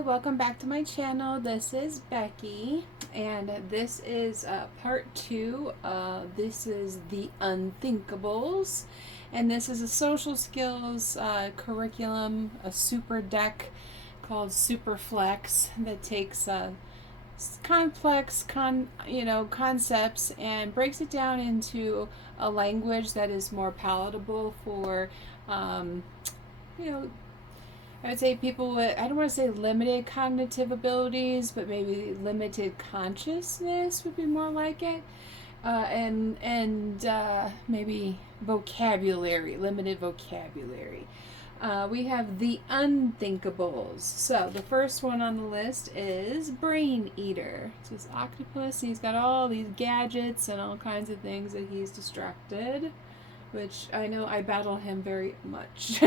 Hi, welcome back to my channel. This is Becky, and this is part 2. This is the Unthinkables, and this is a social skills curriculum, a super deck called Superflex that takes complex concepts and breaks it down into a language that is more palatable for um, you know I would say people with, I don't want to say limited cognitive abilities, but maybe limited consciousness would be more like it. And maybe vocabulary, limited vocabulary. We have the unthinkables. So the first one on the list is brain eater. So this octopus, he's got all these gadgets and all kinds of things that he's distracted, which I know I battle him very much.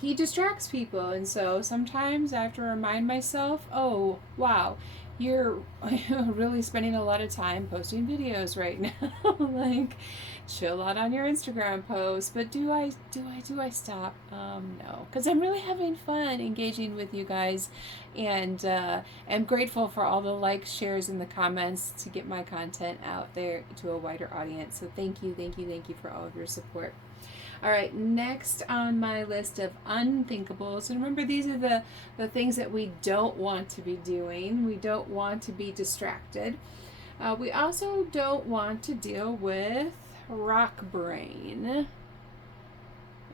He distracts people, and so sometimes I have to remind myself, oh, wow, you're really spending a lot of time posting videos right now. Like, chill out on your Instagram posts. But do I stop? No, because I'm really having fun engaging with you guys, and I'm grateful for all the likes, shares, and the comments to get my content out there to a wider audience. So thank you for all of your support. All right, next on my list of unthinkables, and remember these are the things that we don't want to be doing. We don't want to be distracted. We also don't want to deal with rock brain.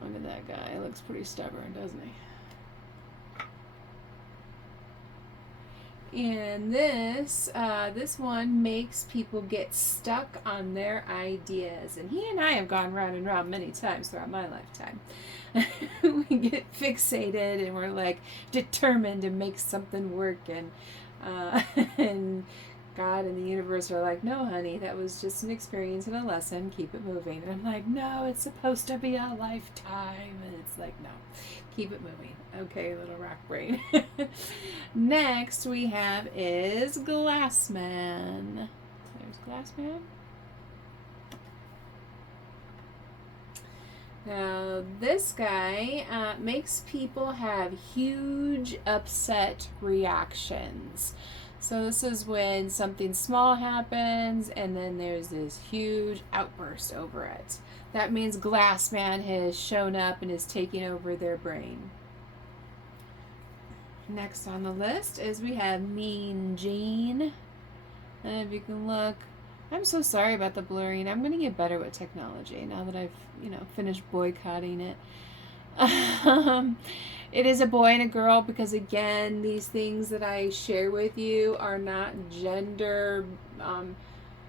Look at that guy. He looks pretty stubborn, doesn't he? And this one makes people get stuck on their ideas. And he and I have gone round and round many times throughout my lifetime. We get fixated and we're like determined to make something work. And God and the universe are like, no, honey, that was just an experience and a lesson. Keep it moving. And I'm like, no, it's supposed to be a lifetime. And it's like, no, keep it moving. Okay, little rock brain. Next we have is Glassman. There's Glassman. Now, this guy makes people have huge upset reactions. So this is when something small happens and then there's this huge outburst over it. That means Glassman has shown up and is taking over their brain. Next on the list is we have Mean Gene. And if you can look, I'm so sorry about the blurring. I'm going to get better with technology now that I've, finished boycotting it. It is a boy and a girl because, again, these things that I share with you are not gender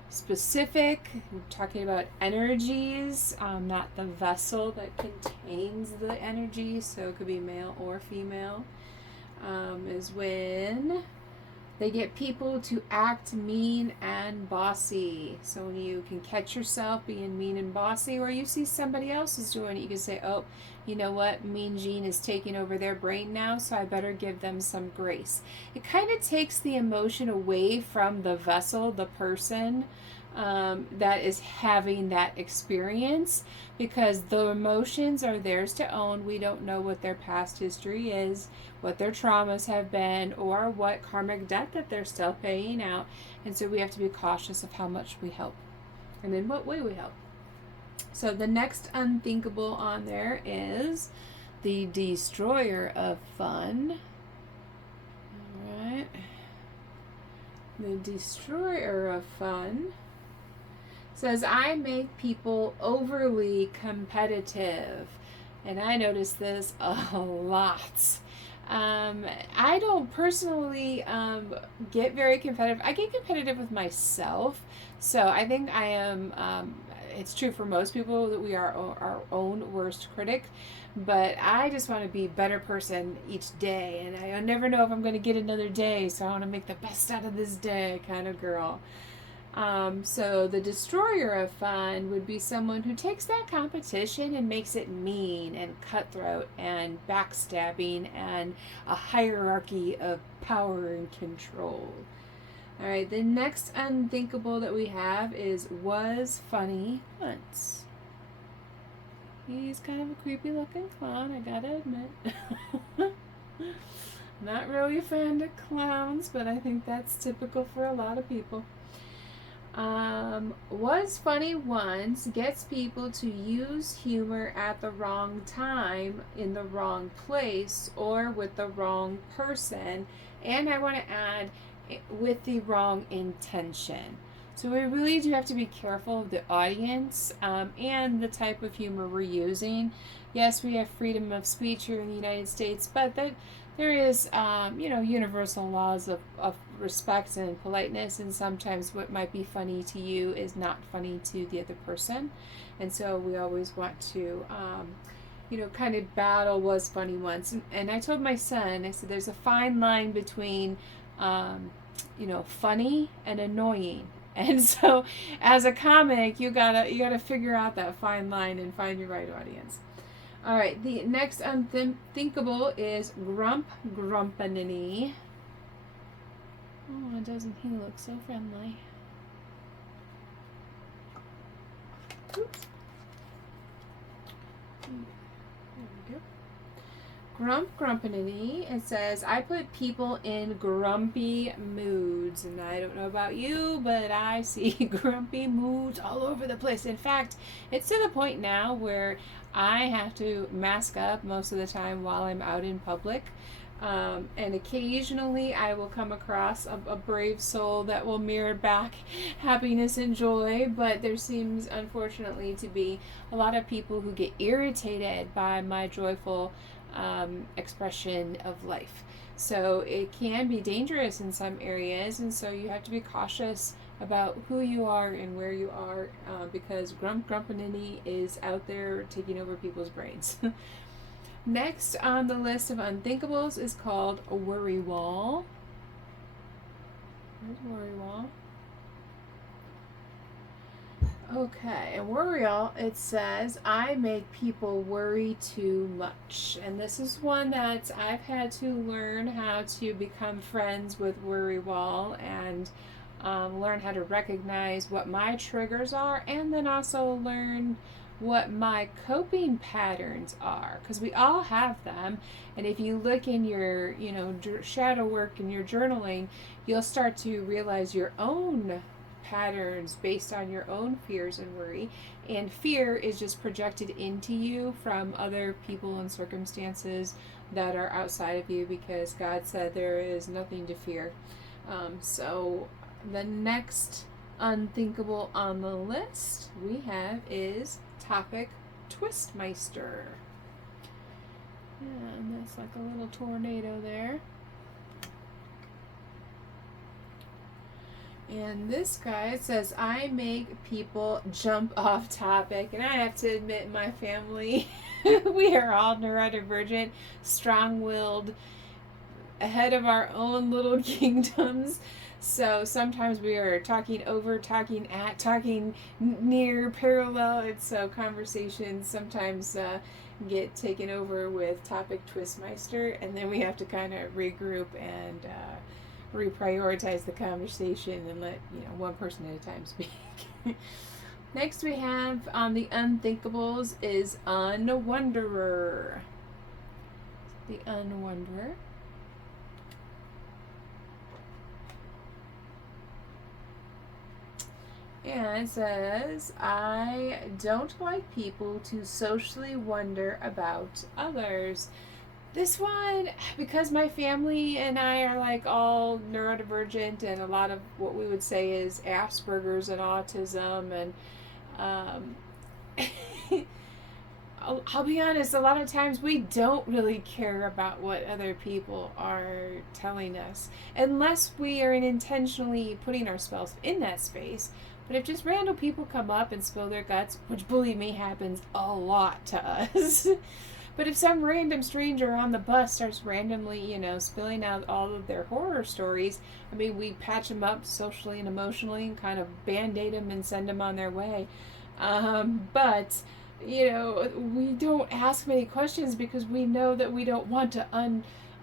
specific. We're talking about energies, not the vessel that contains the energy, so it could be male or female. Is when they get people to act mean and bossy. So when you can catch yourself being mean and bossy, or you see somebody else is doing it, you can say, oh, you know what? Mean Gene is taking over their brain now, so I better give them some grace. It kind of takes the emotion away from the vessel, the person that is having that experience, because the emotions are theirs to own. We don't know what their past history is, what their traumas have been, or what karmic debt that they're still paying out. And so we have to be cautious of how much we help and in what way we help. So the next unthinkable on there is the destroyer of fun. All right. The destroyer of fun says, I make people overly competitive. And I notice this a lot. I don't personally get very competitive. I get competitive with myself. So I think I am, it's true for most people that we are our own worst critic. But I just want to be a better person each day. And I never know if I'm going to get another day. So I want to make the best out of this day kind of girl. So the destroyer of fun would be someone who takes that competition and makes it mean and cutthroat and backstabbing and a hierarchy of power and control. All right, the next unthinkable that we have is was funny once. He's kind of a creepy looking clown, I gotta admit. Not really a fan of clowns, but I think that's typical for a lot of people. Was funny once gets people to use humor at the wrong time, in the wrong place, or with the wrong person. And I want to add, with the wrong intention. So we really do have to be careful of the audience and the type of humor we're using. Yes, we have freedom of speech here in the United States, but there is, universal laws of respect and politeness, and sometimes what might be funny to you is not funny to the other person. And so we always want to, kind of battle was funny once. And I told my son, I said, there's a fine line between, funny and annoying. And so, as a comic, you gotta figure out that fine line and find your right audience. All right, the next unthinkable is Grumpinini. Oh, doesn't he look so friendly? Oops. There we go. Grumpinini. It says, I put people in grumpy moods. And I don't know about you, but I see grumpy moods all over the place. In fact, it's to the point now where I have to mask up most of the time while I'm out in public. And occasionally I will come across a brave soul that will mirror back happiness and joy, but there seems, unfortunately, to be a lot of people who get irritated by my joyful expression of life. So it can be dangerous in some areas, and so you have to be cautious about who you are and where you are, because Grumpinini is out there taking over people's brains. Next on the list of unthinkables is called a worry wall. Where's worry wall? Okay, and worry wall, it says, I make people worry too much. And this is one that I've had to learn how to become friends with worry wall and learn how to recognize what my triggers are, and then also learn what my coping patterns are, because we all have them. And if you look in your shadow work and your journaling, you'll start to realize your own patterns based on your own fears and worry. And fear is just projected into you from other people and circumstances that are outside of you, because God said there is nothing to fear. So the next unthinkable on the list we have is topic Twistmeister. Yeah, and that's like a little tornado there. And this guy says, I make people jump off topic. And I have to admit, my family, we are all neurodivergent, strong-willed, ahead of our own little kingdoms. So sometimes we are talking over, talking at, talking near, parallel. And so conversations sometimes get taken over with topic Twistmeister. And then we have to kind of regroup and reprioritize the conversation and let one person at a time speak. Next we have on the unthinkables is Unwonderer. The Unwonderer. And it says, I don't like people to socially wonder about others. This one, because my family and I are like all neurodivergent, and a lot of what we would say is Asperger's and autism, and I'll be honest, a lot of times we don't really care about what other people are telling us, unless we are intentionally putting ourselves in that space. But if just random people come up and spill their guts, which, believe me, happens a lot to us. But if some random stranger on the bus starts randomly, spilling out all of their horror stories, I mean, we patch them up socially and emotionally and kind of band-aid them and send them on their way. But, we don't ask many questions because we know that we don't want to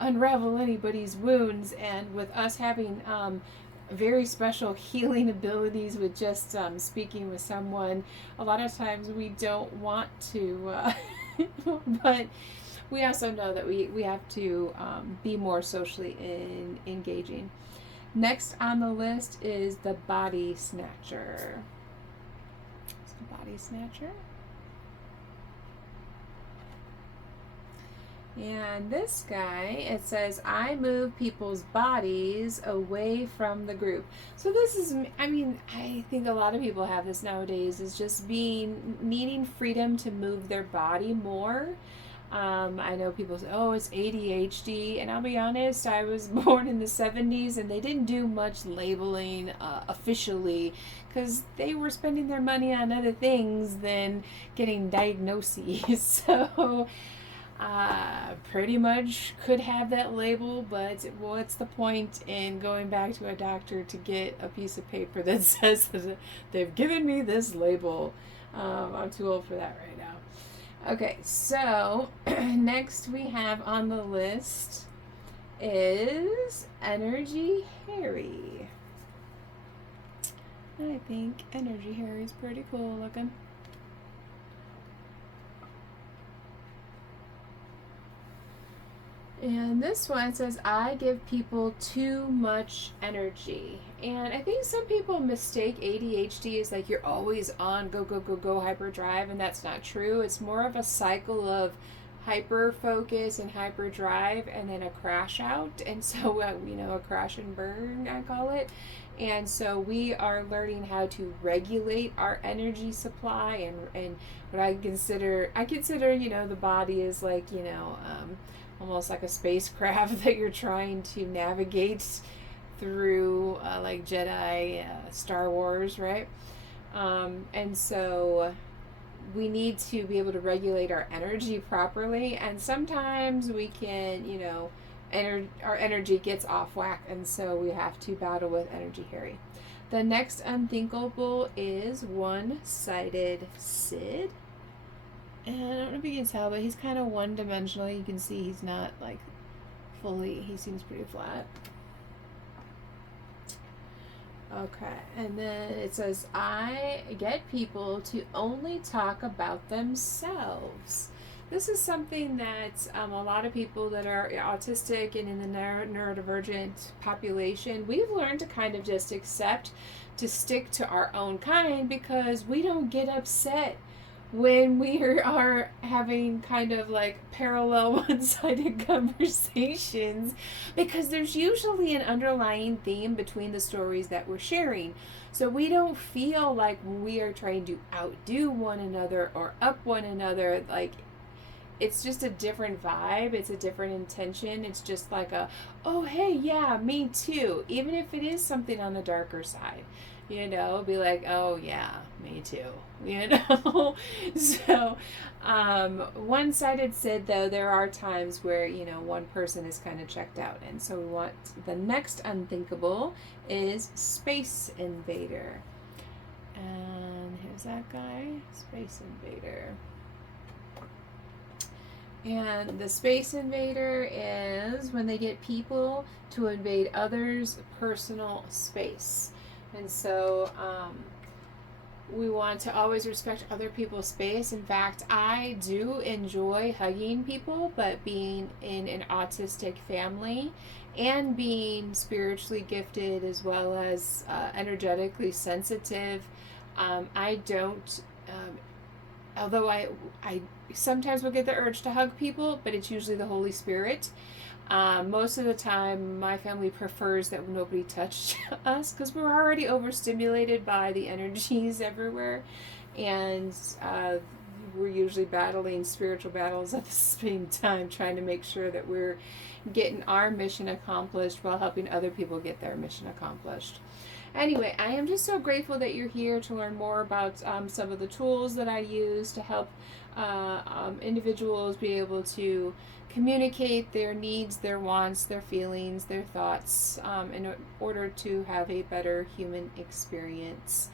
unravel anybody's wounds. And with us having very special healing abilities with just speaking with someone, a lot of times we don't want to... but we also know that we have to be more socially engaging. Next on the list is the body snatcher. It's the body snatcher. And this guy, it says, I move people's bodies away from the group. So this is, I mean, I think a lot of people have this nowadays, is just needing freedom to move their body more. I know people say, oh, it's ADHD. And I'll be honest, I was born in the 70s and they didn't do much labeling officially because they were spending their money on other things than getting diagnoses. So pretty much could have that label, but what's the point in going back to a doctor to get a piece of paper that says that they've given me this label? I'm too old for that right now. Okay, so next we have on the list is Energy Harry. I think Energy Harry is pretty cool looking. And this one says, I give people too much energy. And I think some people mistake ADHD as like you're always on go, go, go, go, hyperdrive, and that's not true. It's more of a cycle of hyper focus and hyperdrive and then a crash out. And so, a crash and burn, I call it. And so we are learning how to regulate our energy supply and what I consider, the body is like, almost like a spacecraft that you're trying to navigate through, like Jedi, Star Wars, right? And so we need to be able to regulate our energy properly, and sometimes we can, our energy gets off whack, and so we have to battle with Energy Harry. The next unthinkable is One-Sided Sid. And I don't know if you can tell, but he's kind of one-dimensional. You can see he's not like he seems pretty flat. Okay, and then it says, I get people to only talk about themselves. This is something that a lot of people that are autistic and in the neurodivergent population, we've learned to kind of just accept, to stick to our own kind, because we don't get upset when we are having kind of like parallel one-sided conversations, because there's usually an underlying theme between the stories that we're sharing. So we don't feel like we are trying to outdo one another or up one another. Like, it's just a different vibe. It's a different intention. It's just like oh, hey, yeah, me too. Even if it is something on the darker side. Be like, oh yeah, me too, So, One-Sided Sid, though, there are times where, one person is kind of checked out. And so we want, the next unthinkable is Space Invader. And here's that guy, Space Invader. And the Space Invader is when they get people to invade others' personal space. And so we want to always respect other people's space. In fact, I do enjoy hugging people, but being in an autistic family and being spiritually gifted as well as energetically sensitive, I don't, although I sometimes will get the urge to hug people, but it's usually the Holy Spirit. Most of the time, my family prefers that nobody touch us because we're already overstimulated by the energies everywhere, and we're usually battling spiritual battles at the same time, trying to make sure that we're getting our mission accomplished while helping other people get their mission accomplished. Anyway, I am just so grateful that you're here to learn more about some of the tools that I use to help individuals be able to communicate their needs, their wants, their feelings, their thoughts in order to have a better human experience.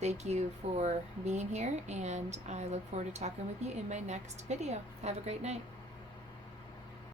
Thank you for being here, and I look forward to talking with you in my next video. Have a great night.